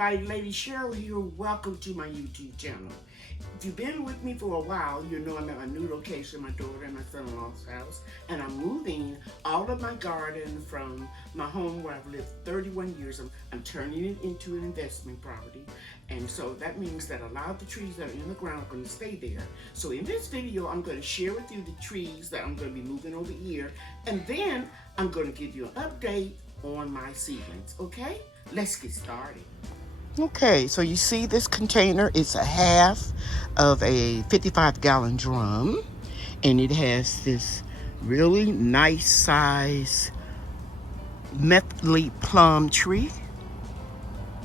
everybody, Lady Cheryl here. Welcome to my YouTube channel. If you've been with me for a while, you know I'm at my new location, my daughter and my son-in-law's house, and I'm moving all of my garden from my home where I've lived 31 years. I'm turning it into an investment property, and so that means that a lot of the trees that are in the ground are going to stay there. So in this video, I'm going to share with you the trees that I'm going to be moving over here, and then I'm going to give you an update on my seedlings, okay? Let's get started. Okay, so you see this container, it's a half of a 55-gallon drum, and it has this really nice size methyl plum tree.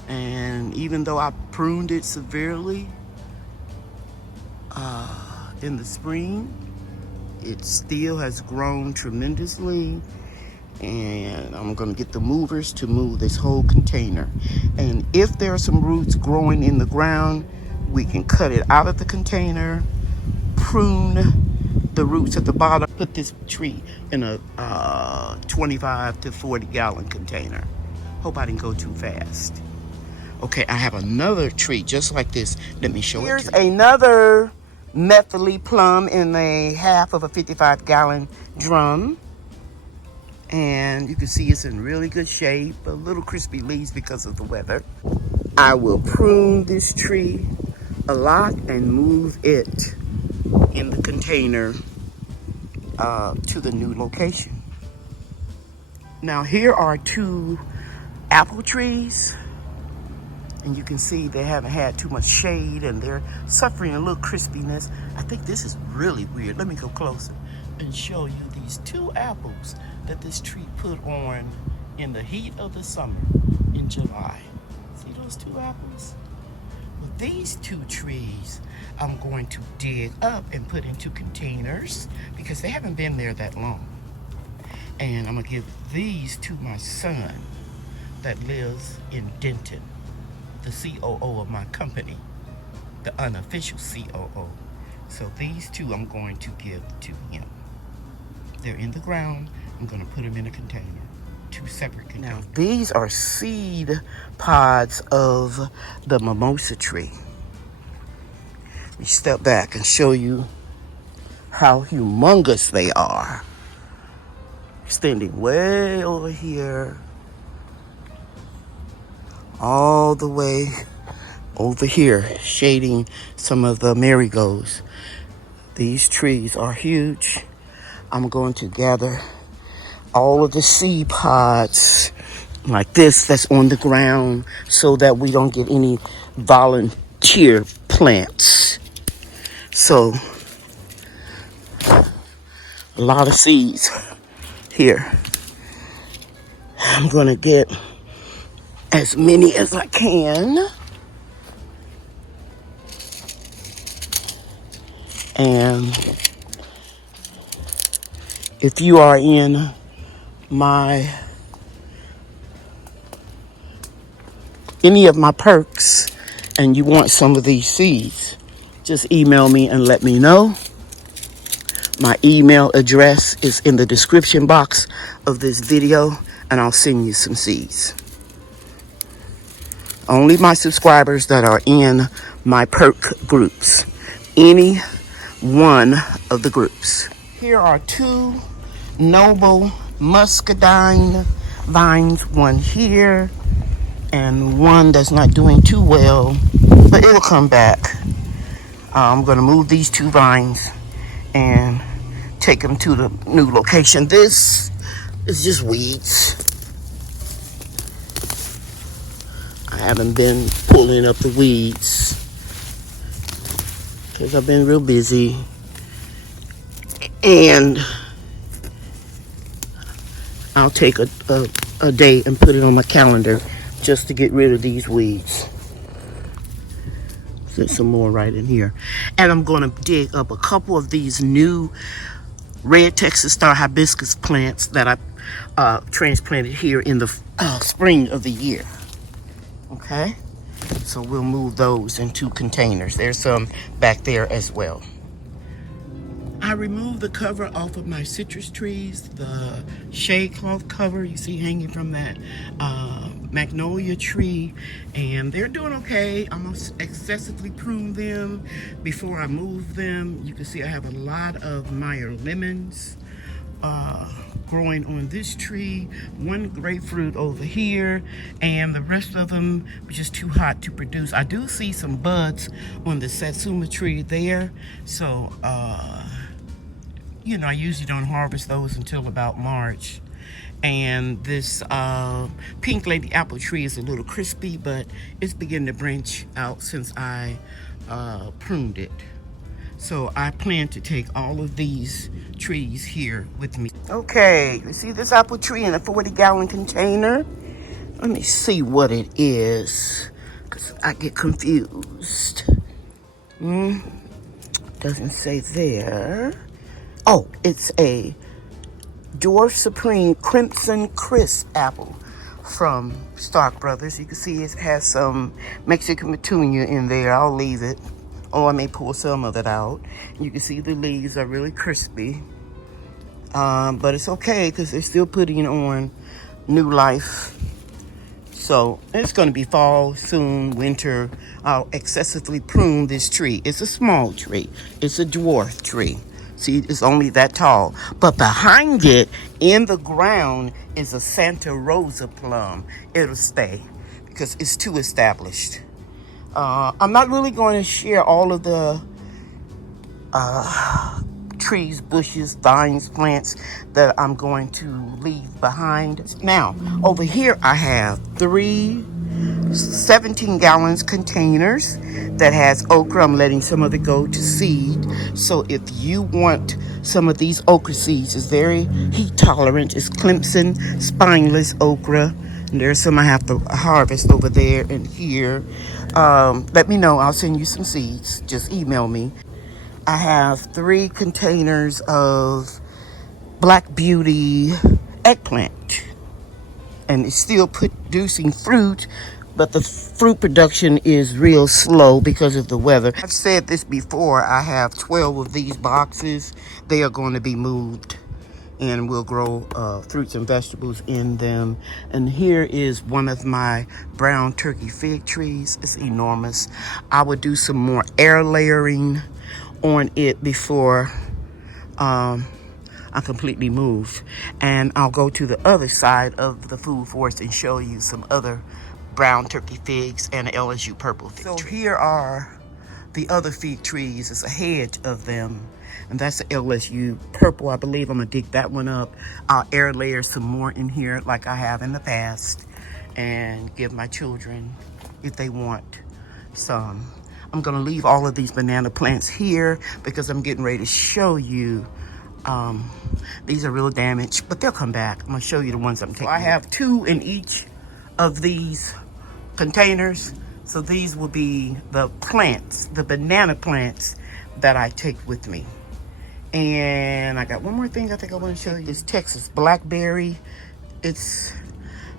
And even though I pruned it severely in the spring, it still has grown tremendously. And I'm going to get the movers to move this whole container. And if there are some roots growing in the ground, we can cut it out of the container, prune the roots at the bottom, put this tree in a 25 to 40 gallon container. Hope I didn't go too fast. Okay, I have another tree just like this. Let me show it to you. Here's another methyl plum in a half of a 55-gallon drum. And you can see it's in really good shape, a little crispy leaves because of the weather. I will prune this tree a lot and move it in the container to the new location. Now here are two apple trees, and you can see they haven't had too much shade and they're suffering a little crispiness. I think this is really weird. Let me go closer and show you these two apples that this tree put on in the heat of the summer in July. See those two apples? Well, these two trees I'm going to dig up and put into containers because they haven't been there that long. And I'm gonna give these to my son that lives in Denton, the COO of my company, the unofficial COO. So these two I'm going to give to him. They're in the ground. I'm going to put them in a container, two separate containers. Now, these are seed pods of the mimosa tree. Let me step back and show you how humongous they are. Extending way over here, all the way over here, shading some of the marigolds. These trees are huge. I'm going to gather all of the seed pods like this that's on the ground so that we don't get any volunteer plants. So a lot of seeds here. I'm gonna get as many as I can. And if you are in any of my perks and you want some of these seeds, just email me and let me know. My email address is in the description box of this video, and I'll send you some seeds. Only my subscribers that are in my perk groups, any one of the groups. Here are two noble muscadine vines, one here and one that's not doing too well, but it'll come back. I'm gonna move these two vines and take them to the new location. This is just weeds. I haven't been pulling up the weeds because I've been real busy, and I'll take a day and put it on my calendar just to get rid of these weeds. There's some more right in here. And I'm going to dig up a couple of these new red Texas star hibiscus plants that I transplanted here in the spring of the year. Okay? So we'll move those into containers. There's some back there as well. I removed the cover off of my citrus trees, the shade cloth cover you see hanging from that magnolia tree, and they're doing okay. I'm gonna excessively prune them before I move them. You can see I have a lot of Meyer lemons growing on this tree, one grapefruit over here, and the rest of them were just too hot to produce. I do see some buds on the satsuma tree there, so you know, I usually don't harvest those until about March. And this pink lady apple tree is a little crispy, but it's beginning to branch out since I pruned it. So I plan to take all of these trees here with me. Okay, you see this apple tree in a 40-gallon container? Let me see what it is, because I get confused. Doesn't say there. Oh, it's a Dwarf Supreme Crimson Crisp apple from Stark Brothers. You can see it has some Mexican petunia in there. I'll leave it. Oh, I may pull some of it out. You can see the leaves are really crispy. But it's okay because they're still putting on new life. So it's going to be fall soon, winter. I'll excessively prune this tree. It's a small tree. It's a dwarf tree. See, it's only that tall. But behind it, in the ground, is a Santa Rosa plum. It'll stay because it's too established. I'm not really going to share all of the trees, bushes, vines, plants that I'm going to leave behind. Now, over here I have 3 17-gallon containers that has okra. I'm letting some of it go to seed. So if you want some of these okra seeds, it's very heat tolerant. It's Clemson spineless okra. And there's some I have to harvest over there and here. Let me know. I'll send you some seeds. Just email me. I have 3 containers of Black Beauty eggplant. And it's still producing fruit, but the fruit production is real slow because of the weather. I've said this before. I have 12 of these boxes. They are going to be moved and we'll grow fruits and vegetables in them. And here is one of my brown turkey fig trees. It's enormous. I would do some more air layering on it before I completely move. And I'll go to the other side of the food forest and show you some other brown turkey figs and an LSU purple fig tree. So here are the other fig trees. It's a hedge of them. And that's the LSU purple. I believe I'm gonna dig that one up. I'll air layer some more in here like I have in the past and give my children if they want some. I'm gonna leave all of these banana plants here because I'm getting ready to show you. These are real damaged, but they'll come back. I'm gonna show you the ones I'm taking. So I have 2 in each of these containers. So these will be the plants, the banana plants that I take with me. And I got one more thing I think I want to show you. This Texas blackberry. It's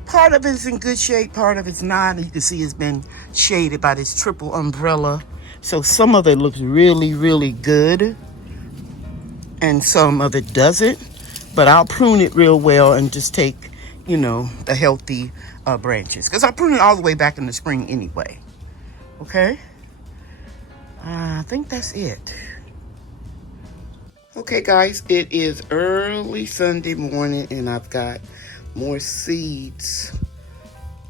part of it's in good shape, part of it's not. You can see it's been shaded by this triple umbrella. So some of it looks really, really good. And some of it doesn't. But I'll prune it real well and just take, you know, the healthy branches. Because I prune it all the way back in the spring anyway. Okay? I think that's it. Okay, guys, it is early Sunday morning and I've got more seeds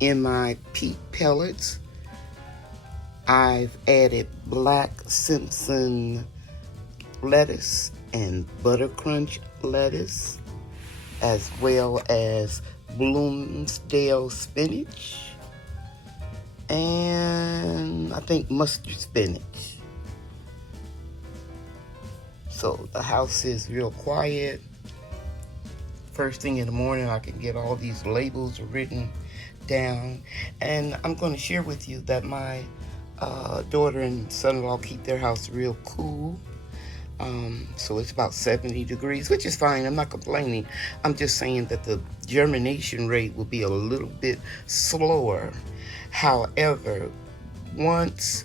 in my peat pellets. I've added black Simpson lettuce and butter crunch lettuce, as well as Bloomsdale spinach, and I think mustard spinach. So the house is real quiet. First thing in the morning, I can get all these labels written down. And I'm going to share with you that my daughter and son-in-law keep their house real cool. So it's about 70 degrees, which is fine. I'm not complaining. I'm just saying that the germination rate will be a little bit slower. However, once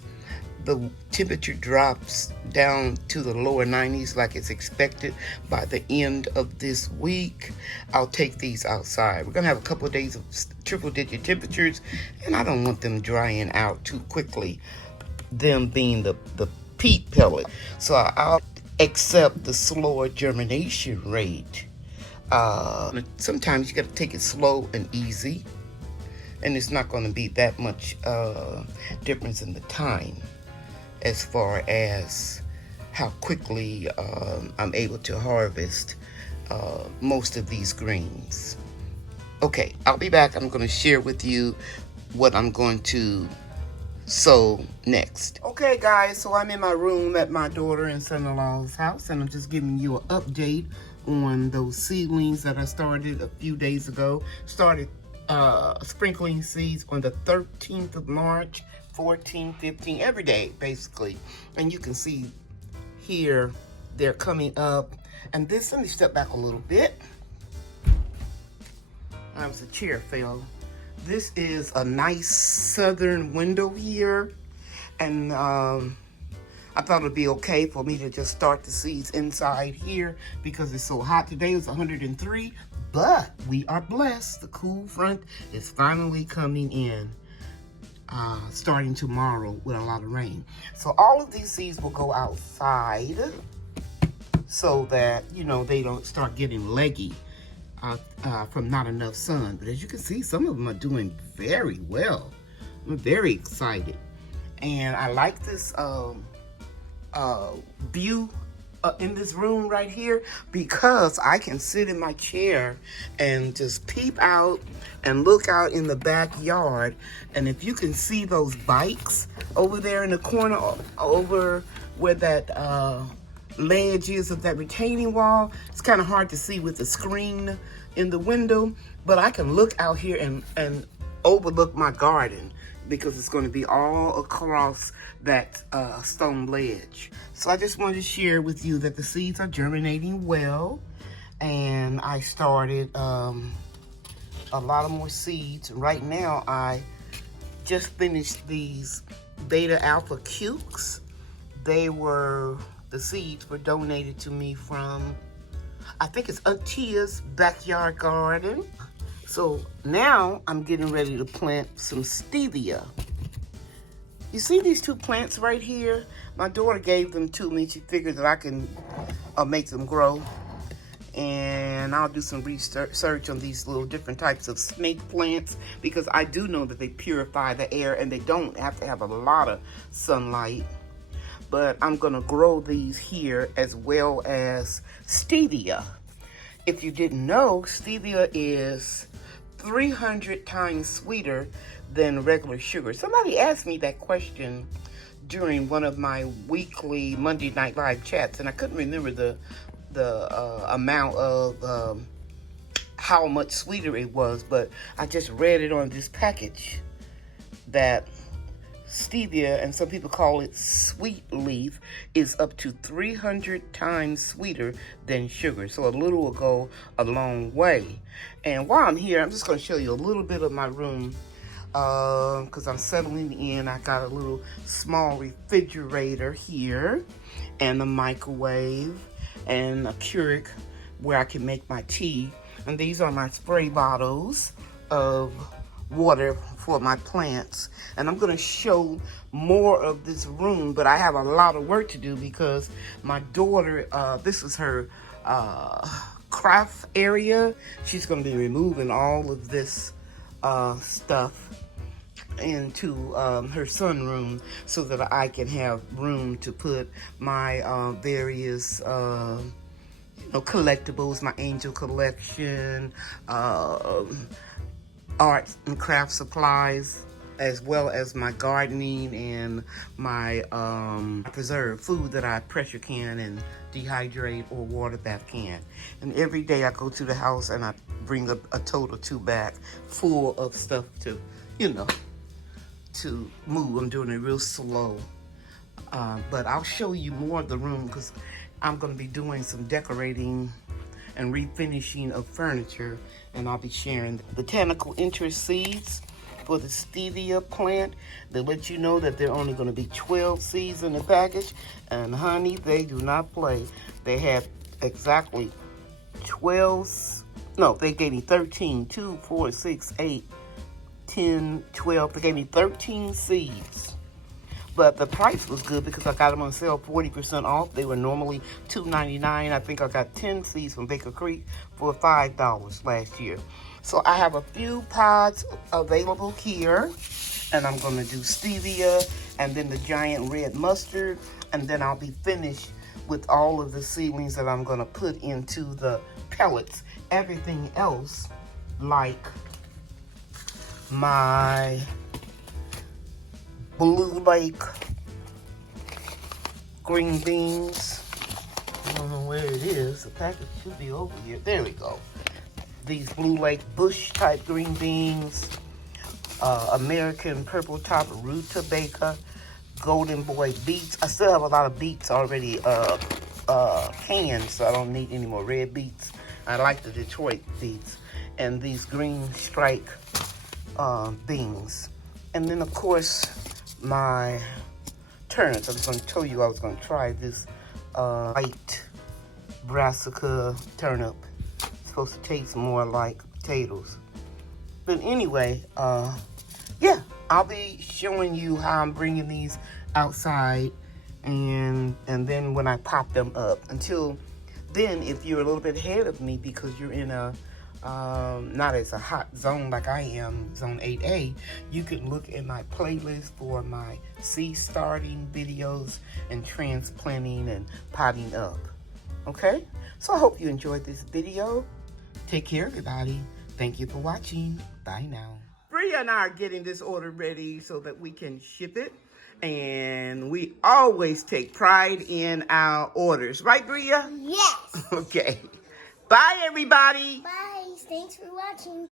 the temperature drops down to the lower 90s like it's expected by the end of this week, I'll take these outside. We're gonna have a couple of days of triple digit temperatures, and I don't want them drying out too quickly, them being the peat pellet. So I'll accept the slower germination rate. Sometimes you gotta take it slow and easy, and it's not gonna be that much difference in the time as far as how quickly I'm able to harvest most of these greens. Okay, I'll be back. I'm going to share with you what I'm going to sow next. Okay, guys, so I'm in my room at my daughter and son-in-law's house, and I'm just giving you an update on those seedlings that I started a few days ago. Started sprinkling seeds on the 13th of March, 14, 15, every day, basically. And you can see here, they're coming up. And this, let me step back a little bit. That was a chair fell. This is a nice southern window here. And I thought it'd be okay for me to just start the seeds inside here because it's so hot. Today was 103, but we are blessed. The cool front is finally coming in. Starting tomorrow with a lot of rain. So all of these seeds will go outside so that, you know, they don't start getting leggy from not enough sun. But as you can see, some of them are doing very well. I'm very excited. And I like this view in this room right here because I can sit in my chair and just peep out and look out in the backyard. And if you can see those bikes over there in the corner over where that ledge is of that retaining wall, it's kind of hard to see with the screen in the window, but I can look out here and overlook my garden because it's going to be all across that stone ledge. So I just wanted to share with you that the seeds are germinating well, and I started a lot of more seeds. Right now, I just finished these Beta Alpha Cukes. The seeds were donated to me from, I think it's Tia's backyard garden. So now I'm getting ready to plant some stevia. You see these two plants right here? My daughter gave them to me. She figured that I can make them grow. And I'll do some research on these little different types of snake plants because I do know that they purify the air and they don't have to have a lot of sunlight. But I'm gonna grow these here as well as stevia. If you didn't know, stevia is 300 times sweeter than regular sugar. Somebody asked me that question during one of my weekly Monday Night Live chats, and I couldn't remember the amount of how much sweeter it was, but I just read it on this package that stevia, and some people call it sweet leaf, is up to 300 times sweeter than sugar. So a little will go a long way. And while I'm here, I'm just going to show you a little bit of my room because I'm settling in. I got a little small refrigerator here and a microwave and a Keurig where I can make my tea. And these are my spray bottles of water for my plants. And I'm going to show more of this room, but I have a lot of work to do because my daughter, this is her craft area. She's going to be removing all of this stuff into her sunroom so that I can have room to put my various collectibles, my angel collection, arts and craft supplies, as well as my gardening and my preserved food that I pressure can and dehydrate or water bath can. And every day I go to the house and I bring a total 2 back full of stuff to, to move. I'm doing it real slow. But I'll show you more of the room because I'm going to be doing some decorating and refinishing of furniture, and I'll be sharing botanical interest seeds for the stevia plant. They let you know that there are only going to be 12 seeds in the package. And honey, they do not play. They have exactly 12. No, they gave me 13. 2, 4, 6, 8, 10, 12. They gave me 13 seeds. But the price was good because I got them on sale 40% off. They were normally $2.99. I think I got 10 seeds from Baker Creek for $5 last year. So I have a few pods available here. And I'm going to do stevia and then the giant red mustard. And then I'll be finished with all of the seedlings that I'm going to put into the pellets. Everything else, like my Blue Lake green beans. I don't know where it is. The package should be over here. There we go. These Blue Lake bush type green beans. American purple top rutabaga. Golden boy beets. I still have a lot of beets already canned, so I don't need any more red beets. I like the Detroit beets. And these green strike beans. And then of course my turnips. I was going to tell you I was going to try this white brassica turnip. It's supposed to taste more like potatoes. But anyway, yeah, I'll be showing you how I'm bringing these outside and then when I pop them up. Until then, if you're a little bit ahead of me because you're in a not as a hot zone like I am, zone 8A, you can look at my playlist for my seed starting videos and transplanting and potting up. Okay? So I hope you enjoyed this video. Take care, everybody. Thank you for watching. Bye now. Bria and I are getting this order ready so that we can ship it. And we always take pride in our orders. Right, Bria? Yes. Okay. Bye, everybody. Bye. Thanks for watching.